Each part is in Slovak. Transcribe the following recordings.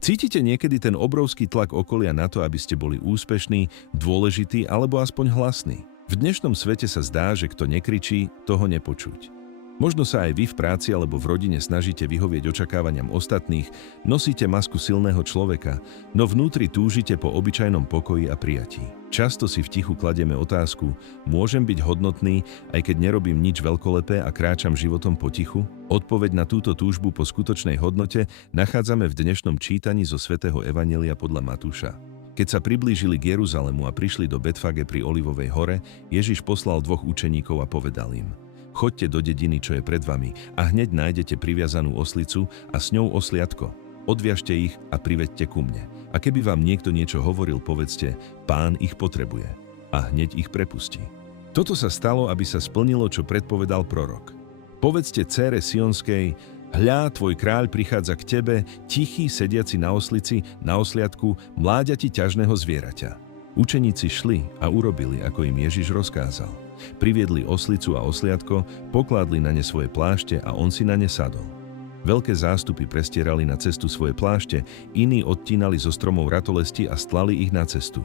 Cítite niekedy ten obrovský tlak okolia na to, aby ste boli úspešní, dôležití alebo aspoň hlasní? V dnešnom svete sa zdá, že kto nekričí, toho nepočuť. Možno sa aj vy v práci alebo v rodine snažíte vyhovieť očakávaniam ostatných, nosíte masku silného človeka, no vnútri túžite po obyčajnom pokoji a prijatí. Často si v tichu kladieme otázku, môžem byť hodnotný, aj keď nerobím nič veľkolepé a kráčam životom potichu? Odpoveď na túto túžbu po skutočnej hodnote nachádzame v dnešnom čítaní zo svätého Evanjelia podľa Matúša. Keď sa priblížili k Jeruzalému a prišli do Betfage pri Olivovej hore, Ježiš poslal 2 učeníkov a povedal im: Choďte do dediny, čo je pred vami, a hneď nájdete priviazanú oslicu a s ňou osliadko. Odviažte ich a priveďte ku mne. A keby vám niekto niečo hovoril, povedzte: Pán ich potrebuje. A hneď ich prepustí. Toto sa stalo, aby sa splnilo, čo predpovedal prorok. Povedzte dcére Sionskej: Hľa, tvoj kráľ prichádza k tebe, tichý, sediaci na oslici, na osliadku, mláďati ťažného zvieraťa. Učeníci šli a urobili, ako im Ježiš rozkázal. Priviedli oslicu a osliadko, pokládli na ne svoje plášte a on si na ne sadol. Veľké zástupy prestierali na cestu svoje plášte, iní odtínali zo stromov ratolesti a stlali ich na cestu.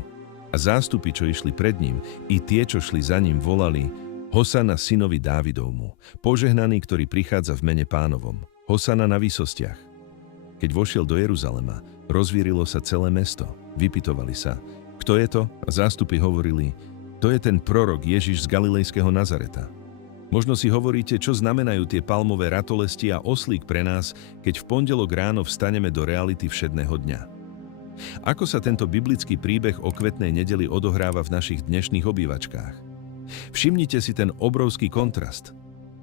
A zástupy, čo išli pred ním, i tie, čo šli za ním, volali: Hosana synovi Dávidovmu, požehnaný, ktorý prichádza v mene Pánovom, hosana na výsostiach. Keď vošiel do Jeruzalema, rozvírilo sa celé mesto. Vypytovali sa: Kto je to? A zástupy hovorili: To je ten prorok Ježiš z Galilejského Nazareta. Možno si hovoríte, čo znamenajú tie palmové ratolesti a oslík pre nás, keď v pondelok ráno vstaneme do reality všedného dňa. Ako sa tento biblický príbeh o kvetnej nedeli odohráva v našich dnešných obývačkách? Všimnite si ten obrovský kontrast.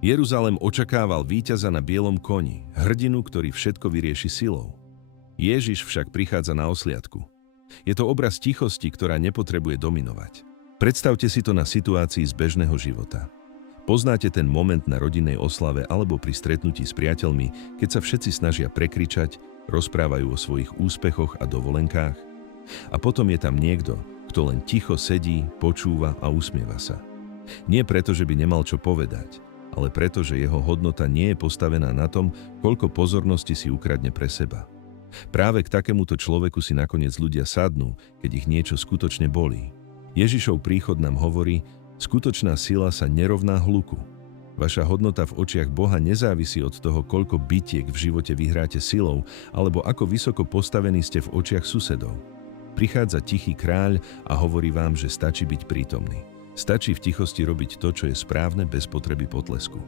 Jeruzalém očakával víťaza na bielom koni, hrdinu, ktorý všetko vyrieši silou. Ježiš však prichádza na osliadku. Je to obraz tichosti, ktorá nepotrebuje dominovať. Predstavte si to na situácii z bežného života. Poznáte ten moment na rodinnej oslave alebo pri stretnutí s priateľmi, keď sa všetci snažia prekričať, rozprávajú o svojich úspechoch a dovolenkách? A potom je tam niekto, kto len ticho sedí, počúva a usmieva sa. Nie preto, že by nemal čo povedať, ale preto, že jeho hodnota nie je postavená na tom, koľko pozornosti si ukradne pre seba. Práve k takémuto človeku si nakoniec ľudia sadnú, keď ich niečo skutočne bolí. Ježišov príchod nám hovorí: skutočná sila sa nerovná hluku. Vaša hodnota v očiach Boha nezávisí od toho, koľko bitiek v živote vyhráte silou, alebo ako vysoko postavení ste v očiach susedov. Prichádza tichý kráľ a hovorí vám, že stačí byť prítomný. Stačí v tichosti robiť to, čo je správne, bez potreby potlesku.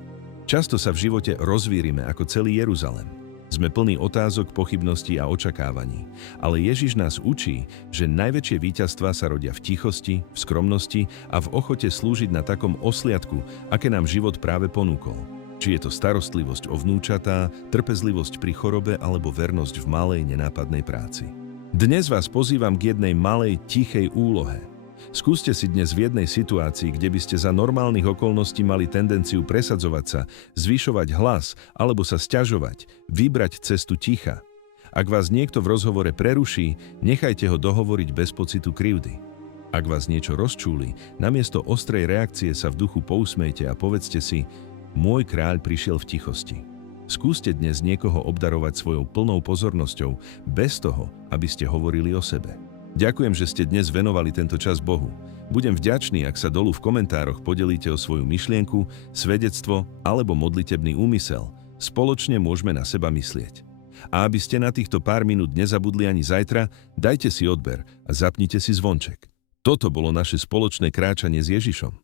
Často sa v živote rozvírime ako celý Jeruzalém. Sme plní otázok, pochybností a očakávaní. Ale Ježiš nás učí, že najväčšie víťazstvá sa rodia v tichosti, v skromnosti a v ochote slúžiť na takom osliadku, aké nám život práve ponúkol. Či je to starostlivosť o vnúčatá, trpezlivosť pri chorobe alebo vernosť v malej nenápadnej práci. Dnes vás pozývam k jednej malej, tichej úlohe. Skúste si dnes v jednej situácii, kde by ste za normálnych okolností mali tendenciu presadzovať sa, zvyšovať hlas alebo sa sťažovať, vybrať cestu ticha. Ak vás niekto v rozhovore preruší, nechajte ho dohovoriť bez pocitu krivdy. Ak vás niečo rozčúli, namiesto ostrej reakcie sa v duchu pousmejte a povedzte si: Môj kráľ prišiel v tichosti. Skúste dnes niekoho obdarovať svojou plnou pozornosťou, bez toho, aby ste hovorili o sebe. Ďakujem, že ste dnes venovali tento čas Bohu. Budem vďačný, ak sa dolu v komentároch podelíte o svoju myšlienku, svedectvo alebo modlitebný úmysel. Spoločne môžeme na seba myslieť. A aby ste na týchto pár minút nezabudli ani zajtra, dajte si odber a zapnite si zvonček. Toto bolo naše spoločné kráčanie s Ježišom.